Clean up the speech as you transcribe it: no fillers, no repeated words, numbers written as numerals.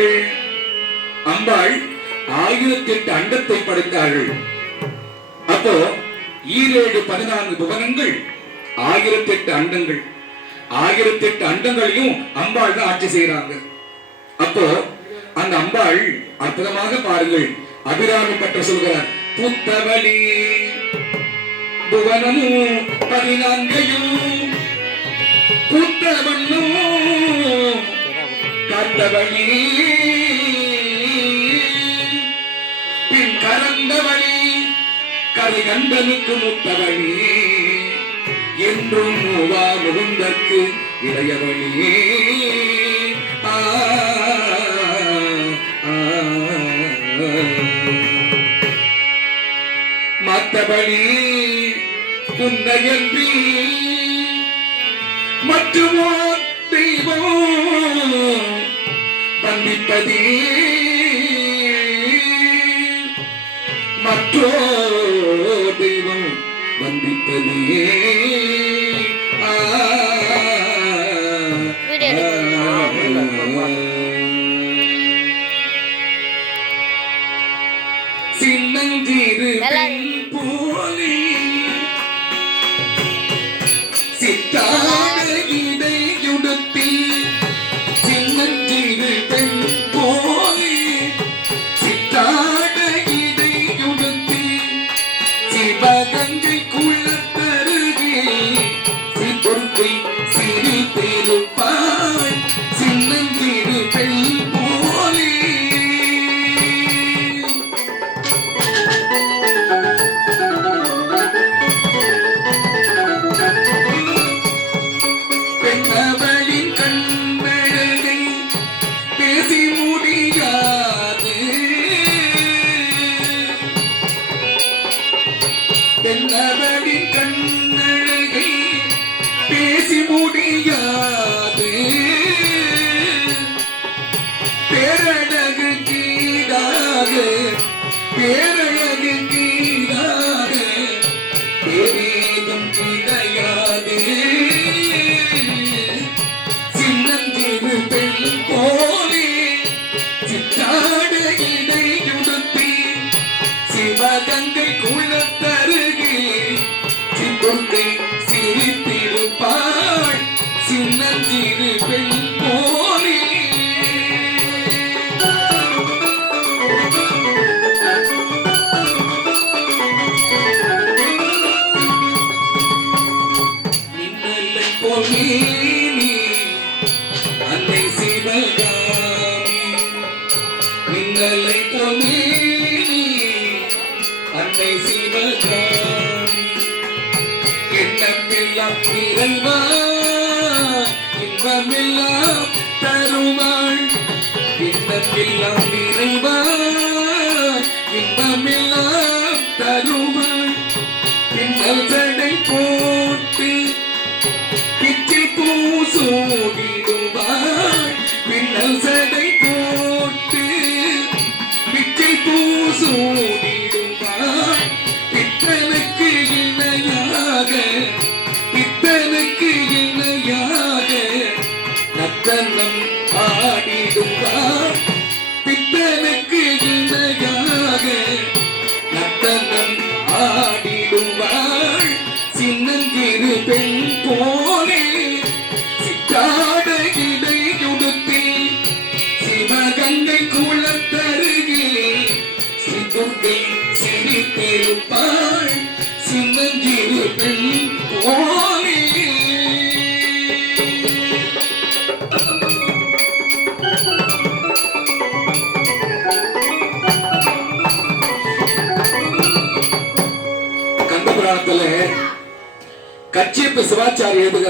படைத்தார்கள். அம்பாள் 1008 அண்டத்தை படைத்தார்கள். அப்போ 14 புவனங்கள், 1008 அண்டங்கள். 1008 அண்டங்களையும் அம்பாள் தான் ஆட்சி செய்யறாங்க. அப்போ அந்த அம்பாள் அற்புதமாக பாருங்கள், அபிராமி பற்ற சொல்கிறார். புத்தவளி புவனமும் 14 புத்தவண்ணும் காத்தவளி பின் கரந்தவளி கரை கண்டனுக்கு முத்தவளி என்றும் மூவா முகுந்தற்கு இளையவளி. மத்தபடி உன்னையன்றி மற்றுமோ தெய்வம் வந்திப்பதே, மற்றோ தெய்வம் வந்திப்பதே. சின்னஞ்சிறு போலி சித்தாட இடையுடுத்தி, சின்னஞ்சிறு பெண் போலி சித்தாட இடையுடுத்தி, சிவகங்கை குளத்தருகே சிறுகை சிரித்திருப்பாள். சின்னஞ்சிறு பெண் போலி பெண்ணவளின் கண்மழகை பேசி முடியாது, பெண்ணவளின் கண்ணழகை பேசி முடியாது, பேரழகு கீழாக பேரழகு கீழாக பேரேதும் கிடையாது. சின்னஞ்சிறு பெண் போலே சித்தாட இடையுடுத்தி, சிவகங்கை குளத்தருகே சிறுகை சிரித்திருப்பாள். சின்னஞ்சிறு பெண் போலே மின்னலை போலே அன்னை சிவகாமி, மின்னலை போலே அன்னை சிவகாமி, எண்ணமெல்லாம் நிறைவா இன்பமெல்லாம் தருவாள். எண்ணமெல்லாம் நிறைவா இன்பமெல்லாம் தருவாள். பின்னல் சடை போட்டு பிச்சில் பூசூடிடுவாள். பின்னல் சடை போட்டு பிச்சில் பூசூடிடுவாள். பித்தனுக்கு இணையாக பித்தனுக்கு இணையாக நத்தனம் ஆடிடுவாள். பித்தனுக்கு இணையாக நத்தனம் ஆடிடுவாள். சின்னஞ்சிறு பெண் போலே சித்தாட இடையுடுத்தி, சிவகங்கை குளத்தருகே சிறுகை சிரித்திருப்பாள். சின்னஞ்சிறு பெண் போலே கந்த புராணத்துல கச்சியப்ப சிவாச்சாரி எழுதுகிறார்.